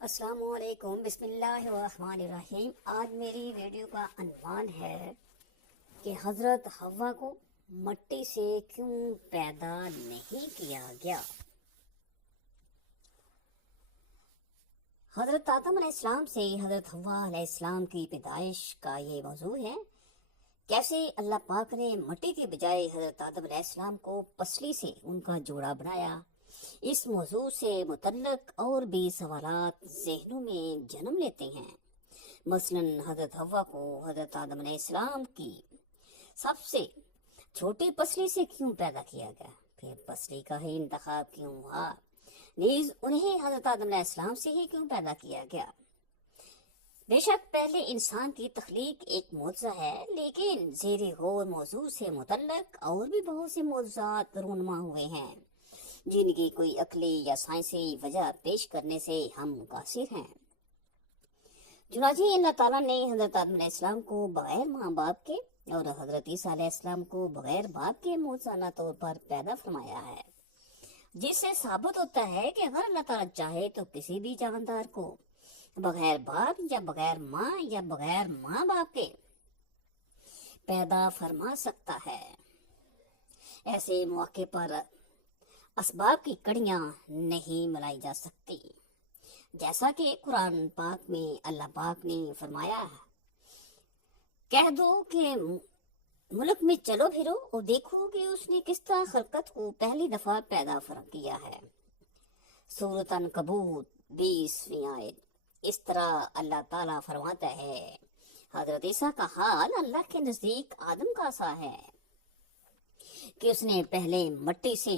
السلام علیکم، بسم اللہ الرحمن الرحیم۔ آج میری ویڈیو کا عنوان ہے کہ حضرت حوا کو مٹی سے کیوں پیدا نہیں کیا گیا۔ حضرت آدم علیہ السلام سے حضرت حوا علیہ السلام کی پیدائش کا یہ موضوع ہے۔ کیسے اللہ پاک نے مٹی کے بجائے حضرت آدم علیہ السلام کو پسلی سے ان کا جوڑا بنایا، اس موضوع سے متعلق اور بھی سوالات ذہنوں میں جنم لیتے ہیں۔ مثلا حضرت حوا کو حضرت آدم علیہ السلام کی سب سے چھوٹی پسلی سے کیوں پیدا کیا گیا، پھر پسلی کا ہی انتخاب کیوں ہوا، نیز انہیں حضرت آدم علیہ السلام سے ہی کیوں پیدا کیا گیا۔ بے شک پہلے انسان کی تخلیق ایک معجزہ ہے، لیکن زیر غور موضوع سے متعلق اور بھی بہت سے معجزات رونما ہوئے ہیں جن کی کوئی عقلی یا سائنسی وجہ پیش کرنے سے ہم قاصر ہیں۔ چنانچہ اللہ تعالیٰ نے حضرت آدم علیہ السلام کو بغیر ماں باپ کے اور حضرت عیسیٰ علیہ السلام کو بغیر باپ کے معجزانہ طور پر پیدا فرمایا ہے، جس سے ثابت ہوتا ہے کہ اگر اللہ تعالیٰ چاہے تو کسی بھی جاندار کو بغیر باپ یا بغیر ماں یا بغیر ماں باپ کے پیدا فرما سکتا ہے۔ ایسے موقع پر اسباب کی کڑیاں نہیں ملائی جا سکتی، جیسا کہ قرآن پاک میں اللہ پاک نے فرمایا ہے، کہہ دو کہ ملک میں چلو پھرو اور دیکھو کہ اس نے کس طرح خلقت کو پہلی دفعہ پیدا کیا ہے۔ سورۃ عنکبوت 20ویں آیت۔ اس طرح اللہ تعالیٰ فرماتا ہے، حضرت عیسیٰ کا حال اللہ کے نزدیک آدم کا سا ہے کہ اس نے پہلے مٹی سے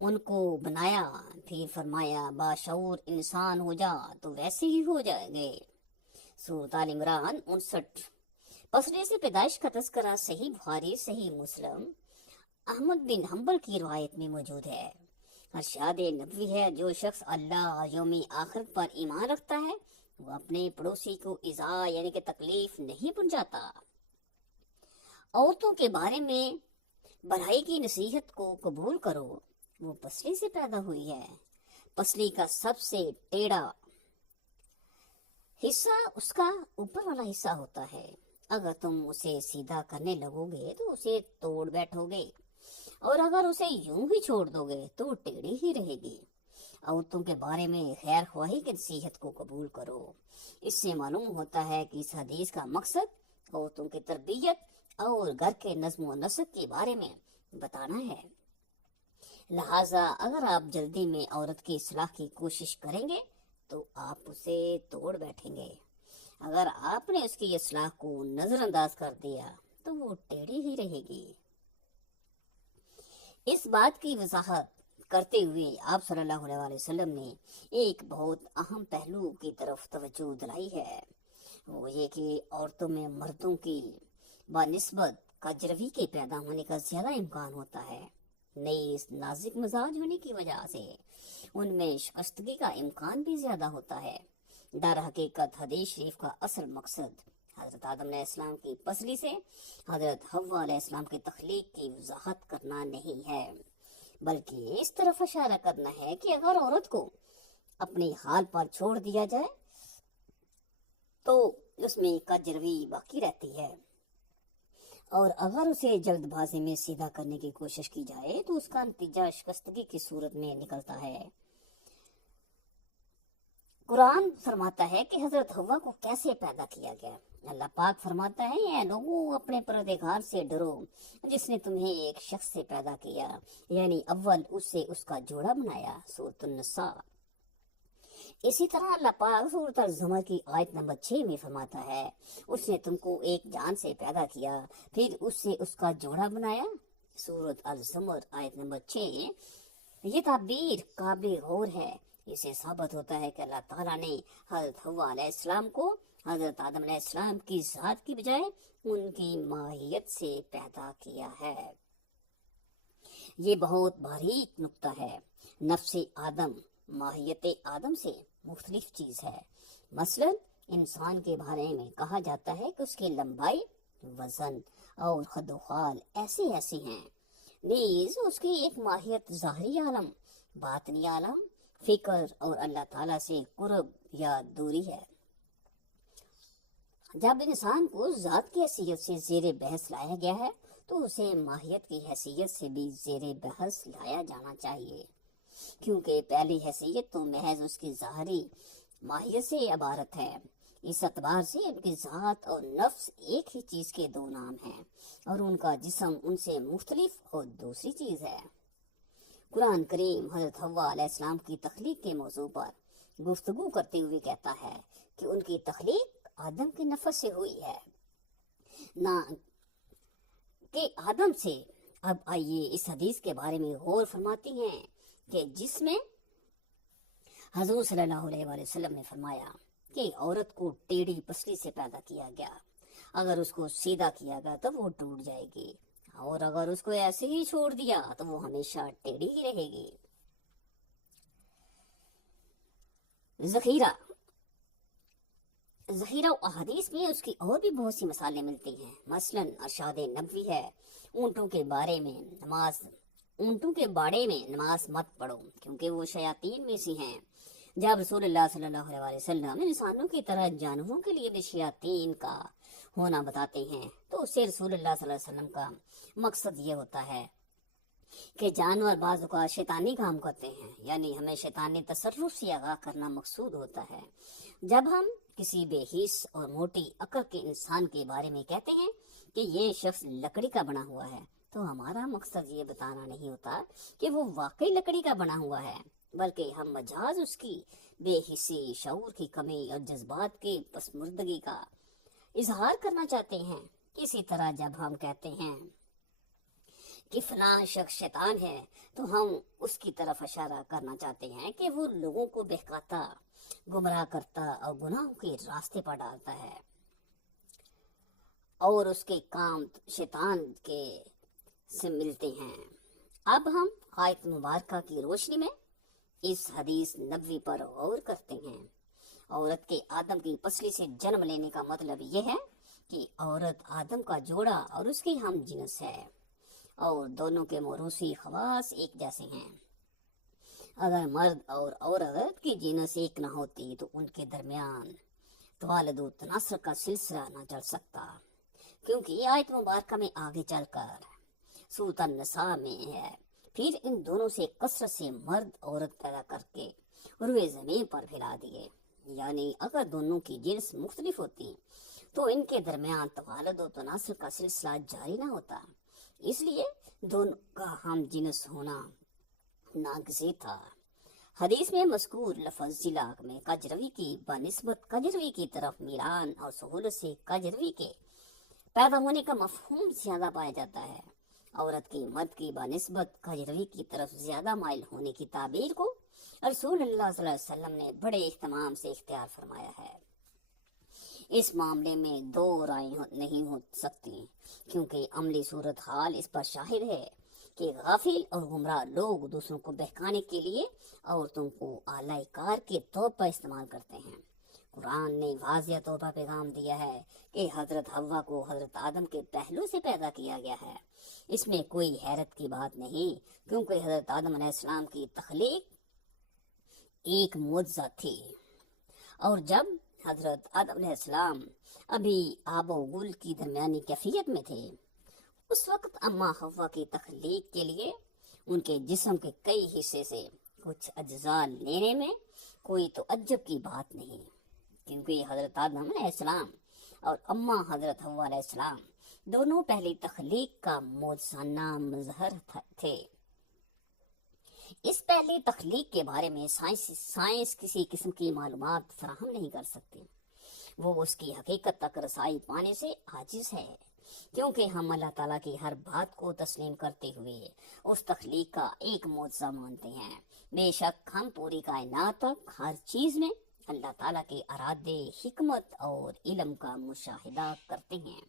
ان کو بنایا، پھر فرمایا باشعور انسان ہو جا تو ویسے ہی ہو جائیں گے۔ سورۃ آل عمران 59۔ پسلی سے پیدائش کا تذکرہ صحیح بخاری، صحیح مسلم، احمد بن حنبل کی روایت میں موجود ہے۔ ارشاد نبوی ہے، جو شخص اللہ اور یوم آخرت پر ایمان رکھتا ہے وہ اپنے پڑوسی کو ایذا یعنی کہ تکلیف نہیں پہنچاتا۔ عورتوں کے بارے میں بھلائی کی نصیحت کو قبول کرو، وہ پسلی سے پیدا ہوئی ہے۔ پسلی کا سب سے ٹیڑھا حصہ اس کا اوپر والا حصہ ہوتا ہے۔ اگر تم اسے سیدھا کرنے لگو گے تو اسے توڑ بیٹھو گے، اور اگر اسے یوں ہی چھوڑ دو گے تو وہ ٹیڑھی ہی رہے گی۔ عورتوں کے بارے میں خیر خواہی کی نصیحت کو قبول کرو۔ اس سے معلوم ہوتا ہے کہ اس حدیث کا مقصد عورتوں کی تربیت اور گھر کے نظم و نسق کے بارے میں بتانا ہے۔ لہٰذا اگر آپ جلدی میں عورت کی اصلاح کی کوشش کریں گے تو آپ اسے توڑ بیٹھیں گے، اگر آپ نے اس کی اصلاح کو نظر انداز کر دیا تو وہ ٹیڑھی ہی رہے گی۔ اس بات کی وضاحت کرتے ہوئے آپ صلی اللہ علیہ وسلم نے ایک بہت اہم پہلو کی طرف توجہ دلائی ہے، وہ یہ کہ عورتوں میں مردوں کی بنسبت کجروی کے پیدا ہونے کا زیادہ امکان ہوتا ہے۔ نیز نازک مزاج ہونے کی وجہ سے ان میں شکستگی کا امکان بھی زیادہ ہوتا ہے۔ در حقیقت حدیث شریف کا اصل مقصد حضرت آدم علیہ السلام کی پسلی سے حضرت حوا علیہ السلام کی تخلیق کی وضاحت کرنا نہیں ہے، بلکہ اس طرف اشارہ کرنا ہے کہ اگر عورت کو اپنے حال پر چھوڑ دیا جائے تو اس میں کجروی باقی رہتی ہے، اور اگر اسے جلد بازی میں سیدھا کرنے کی کوشش کی جائے تو اس کا نتیجہ شکستگی کی صورت میں نکلتا ہے۔ قرآن فرماتا ہے کہ حضرت حوا کو کیسے پیدا کیا گیا۔ اللہ پاک فرماتا ہے، اے لوگوں اپنے پروردگار سے ڈرو جس نے تمہیں ایک شخص سے پیدا کیا، یعنی اول اس سے اس کا جوڑا بنایا۔ سورۃ النساء۔ اسی طرح اللہ پاک سورۃ الزمر کی آیت نمبر 6 میں فرماتا ہے، اس نے تم کو ایک جان سے پیدا کیا، پھر اس سے اس کا جوڑا بنایا۔ سورۃ الزمر آیت نمبر 6۔ یہ تعبیر قابل غور ہے۔ اسے ثابت ہوتا ہے کہ اللہ تعالیٰ نے حضرت حوا علیہ السلام کو حضرت آدم علیہ السلام کی ذات کی بجائے ان کی ماہیت سے پیدا کیا ہے۔ یہ بہت باریک نقطہ ہے۔ نفس آدم ماہیت آدم سے مختلف چیز ہے۔ مثلا انسان کے بارے میں کہا جاتا ہے کہ اس کی لمبائی، وزن اور خد و خال ایسی ہیں، نیز اس کی ایک ماہیت ظاہری عالم، باطنی عالم، فکر اور اللہ تعالیٰ سے قرب یا دوری ہے۔ جب انسان کو ذات کی حیثیت سے زیر بحث لایا گیا ہے تو اسے ماہیت کی حیثیت سے بھی زیر بحث لایا جانا چاہیے، کیونکہ پہلی حیثیت تو محض اس کی ظاہری ماہیت سے عبارت ہے۔ اس اعتبار سے ان کی ذات اور نفس ایک ہی چیز کے دو نام ہیں، اور ان کا جسم ان سے مختلف اور دوسری چیز ہے۔ قرآن کریم حضرت حوا علیہ السلام کی تخلیق کے موضوع پر گفتگو کرتے ہوئے کہتا ہے کہ ان کی تخلیق آدم کے نفس سے ہوئی ہے، نہ کہ آدم سے۔ اب آئیے اس حدیث کے بارے میں غور فرماتی ہیں کہ جس میں حضور صلی اللہ علیہ وآلہ وسلم نے فرمایا کہ عورت کو ٹیڑھی پسلی سے پیدا کیا گیا، اگر اس کو سیدھا کیا گیا تو وہ ٹوٹ جائے گی، اور اگر اس کو ایسے ہی چھوڑ دیا تو وہ ہمیشہ ٹیڑھی ہی رہے گی۔ ذخیرہ و احادیث میں اس کی اور بھی بہت سی مثالیں ملتی ہیں۔ مثلاً ارشاد نبوی ہے، اونٹوں کے بارے میں نماز مت پڑھو کیونکہ وہ شیاطین میں سے ہیں۔ جب رسول اللہ صلی اللہ علیہ وسلم انسانوں کی طرح جانوروں کے لیے بھی شیاطین کا ہونا بتاتے ہیں تو اس سے رسول اللہ صلی اللہ علیہ وسلم کا مقصد یہ ہوتا ہے کہ جانور بعض اوقات شیطانی کام کرتے ہیں، یعنی ہمیں شیطانی تصرف سے آگاہ کرنا مقصود ہوتا ہے۔ جب ہم کسی بے حس اور موٹی عقل کے انسان کے بارے میں کہتے ہیں کہ یہ شخص لکڑی کا بنا ہوا ہے تو ہمارا مقصد یہ بتانا نہیں ہوتا کہ وہ واقعی لکڑی کا بنا ہوا ہے، بلکہ ہم مجاز اس کی بے حسی، شعور کی کمی اور جذبات کی پسماندگی کا اظہار کرنا چاہتے ہیں۔ اسی طرح جب ہم کہتے ہیں کہ فلاں شخص شیطان ہے تو ہم اس کی طرف اشارہ کرنا چاہتے ہیں کہ وہ لوگوں کو بہکاتا، گمراہ کرتا اور گناہوں کے راستے پر ڈالتا ہے، اور اس کے کام شیطان کے سے ملتے ہیں۔ اب ہم آیت مبارکہ کی روشنی میں اس حدیث نبوی پر غور کرتے ہیں۔ عورت کے آدم کی پسلی سے جنم لینے کا مطلب یہ ہے کہ عورت آدم کا جوڑا اور اس کی ہم جنس ہے، اور دونوں کے موروثی خواص ایک جیسے ہیں۔ اگر مرد اور عورت کی جنس ایک نہ ہوتی تو ان کے درمیان توالد و تناسل کا سلسلہ نہ چل سکتا، کیونکہ آیت مبارکہ میں آگے چل کر سورۃ النساء میں ہے، پھر ان دونوں سے کثرت سے مرد عورت پیدا کر کے روئے زمین پر پھیلا دیے، یعنی اگر دونوں کی جنس مختلف ہوتی تو ان کے درمیان توالد و تناسل کا سلسلہ جاری نہ ہوتا، اس لیے دونوں کا ہم جنس ہونا ناگزیر تھا۔ حدیث میں مذکور لفظ ضلع میں کجروی کی بنسبت کجروی کی طرف میلان اور سہولت سے کجروی کے پیدا ہونے کا مفہوم زیادہ پایا جاتا ہے۔ عورت کی مرد کی بنسبت کجروی کی طرف زیادہ مائل ہونے کی تعبیر کو رسول اللہ صلی اللہ علیہ وسلم نے بڑے اہتمام سے اختیار فرمایا ہے۔ اس معاملے میں دو رائے نہیں ہو سکتی، کیونکہ عملی صورتحال اس پر شاہد ہے کہ غافل اور گمراہ لوگ دوسروں کو بہکانے کے لیے عورتوں کو آلہ کار کے طور پر استعمال کرتے ہیں۔ قرآن نے واضح طور پر پیغام دیا ہے کہ حضرت حوا کو حضرت آدم کے پہلو سے پیدا کیا گیا ہے۔ اس میں کوئی حیرت کی بات نہیں، کیونکہ حضرت آدم علیہ السلام کی تخلیق ایک معجزہ تھی، اور جب حضرت آدم علیہ السلام ابھی آب و گل کی درمیانی کیفیت میں تھے، اس وقت اماں حوا کی تخلیق کے لیے ان کے جسم کے کئی حصے سے کچھ اجزاء لینے میں کوئی تعجب کی بات نہیں، کیونکہ حضرت آدم علیہ السلام اور اماں حضرت حوا علیہ السلام دونوں پہلی تخلیق کا معجزانہ مظہر تھے۔ اس پہلی تخلیق کے بارے میں سائنس کسی قسم کی معلومات فراہم نہیں کر سکتی، وہ اس کی حقیقت تک رسائی پانے سے عاجز ہے، کیونکہ ہم اللہ تعالیٰ کی ہر بات کو تسلیم کرتے ہوئے اس تخلیق کا ایک معجزہ مانتے ہیں۔ بے شک ہم پوری کائنات تک ہر چیز میں اللہ تعالیٰ کے ارادے، حکمت اور علم کا مشاہدہ کرتے ہیں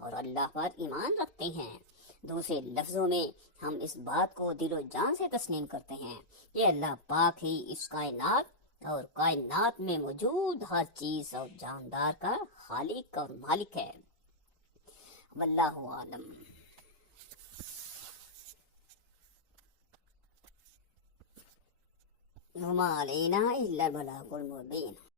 اور اللہ پر ایمان رکھتے ہیں۔ دوسرے لفظوں میں ہم اس بات کو دل و جان سے تسلیم کرتے ہیں کہ اللہ پاک ہی اس کائنات اور کائنات میں موجود ہر چیز اور جاندار کا خالق اور مالک ہے۔ واللہ عالم۔ وما علینا الا البلاغ المبین۔